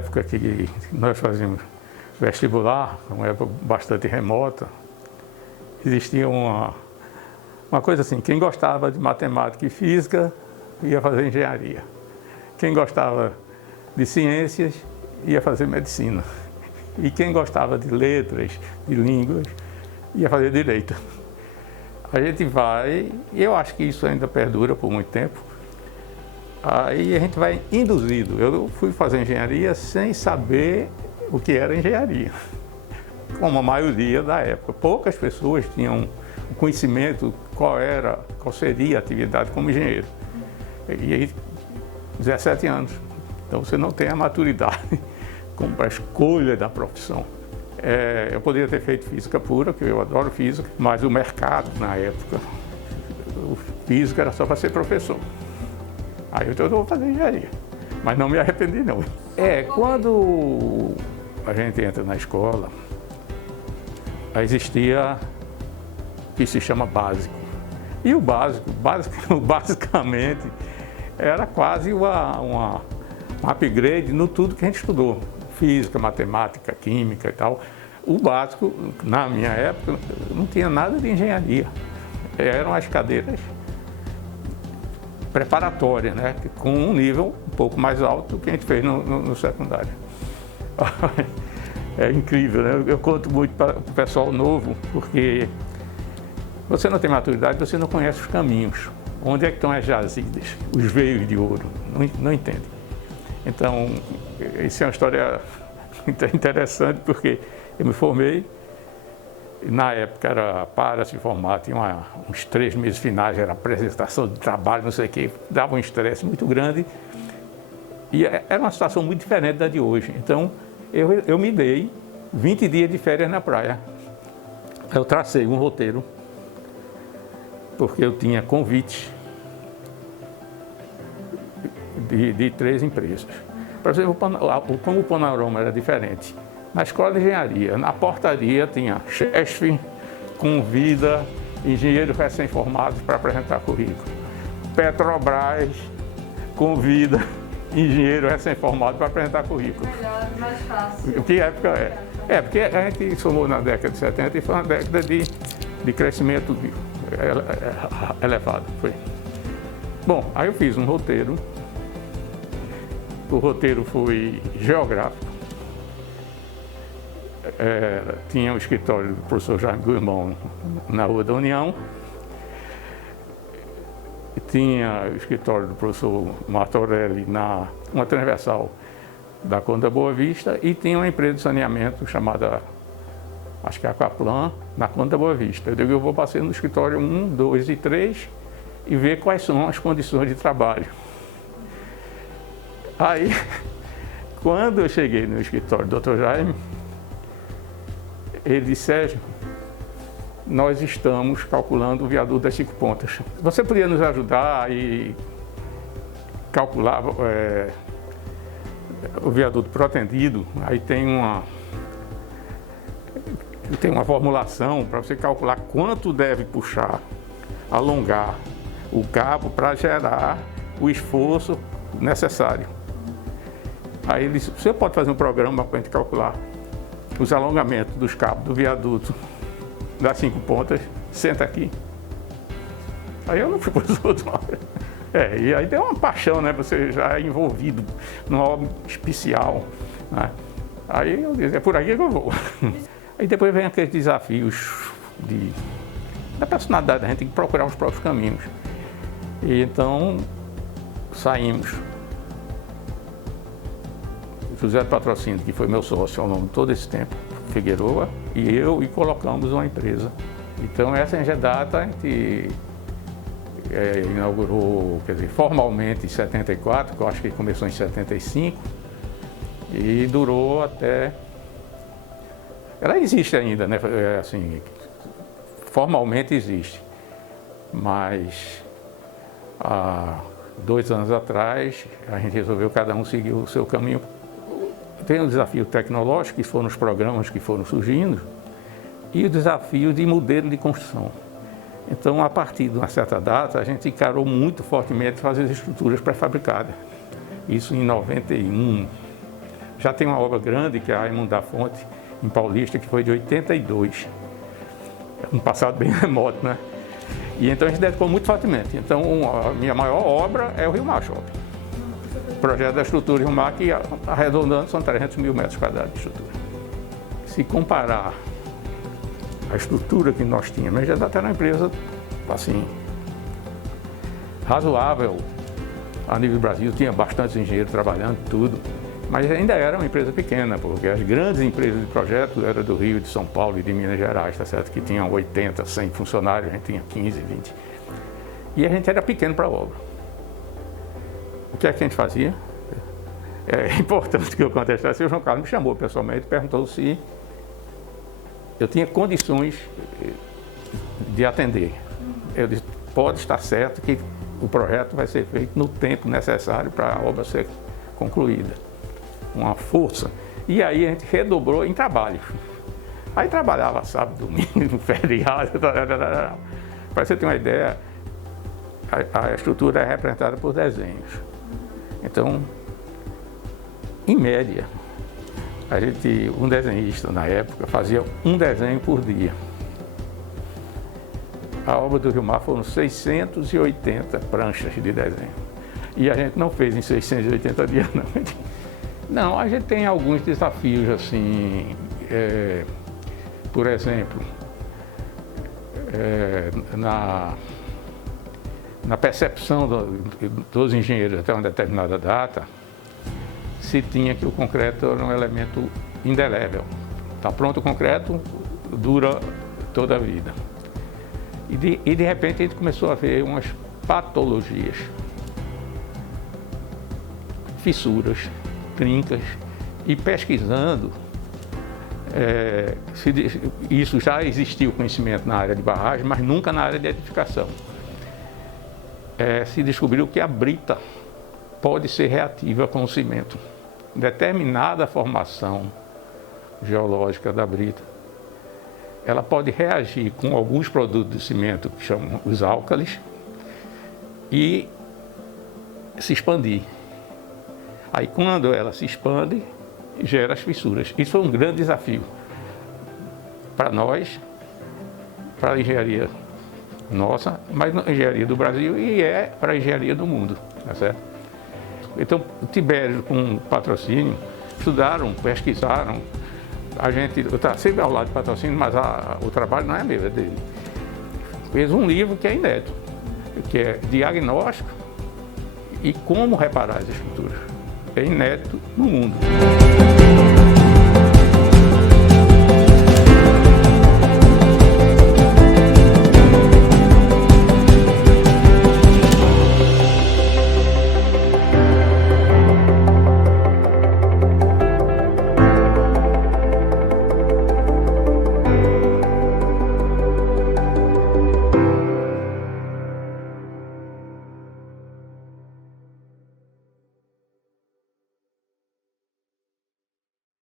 época que nós fazíamos vestibular, uma época bastante remota, existia uma coisa assim, quem gostava de matemática e física ia fazer engenharia. Quem gostava de ciências ia fazer medicina. E quem gostava de letras, de línguas, ia fazer direito. A gente vai, e eu acho que isso ainda perdura por muito tempo, aí a gente vai induzido. Eu fui fazer engenharia sem saber o que era engenharia, como a maioria da época. Poucas pessoas tinham o conhecimento qual seria a atividade como engenheiro. E aí, 17 anos, então você não tem a maturidade como para a escolha da profissão. Eu poderia ter feito física pura, que eu adoro física, mas o mercado na época, o física era só para ser professor. Aí eu vou fazer engenharia, mas não me arrependi não. Quando a gente entra na escola, existia o que se chama básico. E o básico, basicamente, era quase um upgrade no tudo que a gente estudou. Física, matemática, química e tal. O básico, na minha época, não tinha nada de engenharia. Eram as cadeiras preparatórias, né? Com um nível um pouco mais alto do que a gente fez no secundário. É incrível, né? Eu conto muito para o pessoal novo, porque você não tem maturidade, você não conhece os caminhos. Onde é que estão as jazidas, os veios de ouro? Não entende. Então, isso é uma história interessante, porque eu me formei, e na época era para se formar, tinha uns 3 meses finais, era apresentação de trabalho, não sei o quê, dava um estresse muito grande, e era uma situação muito diferente da de hoje. Então, eu me dei 20 dias de férias na praia. Eu tracei um roteiro, porque eu tinha convite de 3 empresas. Por exemplo, como o panorama era diferente. Na escola de engenharia, na portaria tinha chefe, convida engenheiros recém-formados para apresentar currículo. Petrobras convida engenheiro recém-formado para apresentar currículo. Melhor, mais fácil. Que época é? Porque a gente somou na década de 70 e foi uma década de crescimento elevado. Foi. Bom, aí eu fiz um roteiro. O roteiro foi geográfico. Tinha o escritório do professor Jaime Gurmão na Rua da União. Tinha o escritório do professor Martorelli uma transversal da Conta Boa Vista, e tinha uma empresa de saneamento chamada, acho que é a Aquaplan, na Conta Boa Vista. Eu vou passar no escritório 1, 2 e 3 e ver quais são as condições de trabalho. Aí, quando eu cheguei no escritório do Dr. Jaime, ele disse: Sérgio, nós estamos calculando o viaduto das 5 Pontas. Você poderia nos ajudar e calcular o viaduto protendido? Aí tem uma formulação para você calcular quanto deve puxar, alongar o cabo para gerar o esforço necessário. Aí ele disse: você pode fazer um programa para a gente calcular os alongamentos dos cabos do viaduto das 5 Pontas, senta aqui. Aí eu não fui para os outros. E aí deu uma paixão, né? Você já é envolvido numa obra especial, né? Aí eu disse: é por aqui que eu vou. Aí depois vem aqueles desafios da personalidade, a gente tem que procurar os próprios caminhos. E então saímos. José do Patrocínio, que foi meu sócio ao longo de todo esse tempo, Figueroa, e colocamos uma empresa. Então essa Engedata a gente inaugurou, quer dizer, formalmente em 74, que eu acho que começou em 75, e durou até... Ela existe ainda, né? Assim, formalmente existe, mas há 2 anos atrás a gente resolveu cada um seguir o seu caminho. Tem um desafio tecnológico, que foram os programas que foram surgindo, e o desafio de modelo de construção. Então, a partir de uma certa data, a gente encarou muito fortemente fazer as estruturas pré-fabricadas. Isso em 91, Já tem uma obra grande, que é a Raimundo da Fonte, em Paulista, que foi de 82. É um passado bem remoto, né? E então a gente dedicou muito fortemente. Então a minha maior obra é o Rio Mar Shopping. O projeto da estrutura Rio Mar, que arredondando são 300 mil metros quadrados de estrutura. Se comparar a estrutura que nós tínhamos, já até uma empresa assim, razoável a nível do Brasil, tinha bastantes engenheiros trabalhando, tudo. Mas ainda era uma empresa pequena, porque as grandes empresas de projeto eram do Rio, de São Paulo e de Minas Gerais, tá certo? Que tinham 80, 100 funcionários, a gente tinha 15, 20. E a gente era pequeno para a obra. O que é que a gente fazia? É importante que eu contestasse. O João Carlos me chamou pessoalmente e perguntou se eu tinha condições de atender. Eu disse, pode estar certo que o projeto vai ser feito no tempo necessário para a obra ser concluída. Uma força. E aí a gente redobrou em trabalho. Aí trabalhava sábado, domingo, feriado. Para você ter uma ideia, a estrutura é representada por desenhos. Então, em média, um desenhista na época fazia um desenho por dia. A obra do Rio Mar foram 680 pranchas de desenho. E a gente não fez em 680 dias, não. Não, a gente tem alguns desafios, assim, por exemplo, na percepção dos engenheiros até uma determinada data, se tinha que o concreto era um elemento indelével. Está pronto o concreto, dura toda a vida. E de repente a gente começou a ver umas patologias, fissuras, trincas, e pesquisando, isso já existia o conhecimento na área de barragem, mas nunca na área de edificação. Se descobriu que a brita pode ser reativa com o cimento. Determinada formação geológica da brita, ela pode reagir com alguns produtos de cimento, que chamam os álcalis, e se expandir. Aí, quando ela se expande, gera as fissuras. Isso foi um grande desafio para nós, para a engenharia nossa, mas na engenharia do Brasil e para a engenharia do mundo, tá certo? Então, o Tibério, com patrocínio, estudaram, pesquisaram. A gente está sempre ao lado de patrocínio, mas o trabalho não é meu, é dele. Fez um livro que é inédito, que é Diagnóstico e Como Reparar as Estruturas. É inédito no mundo.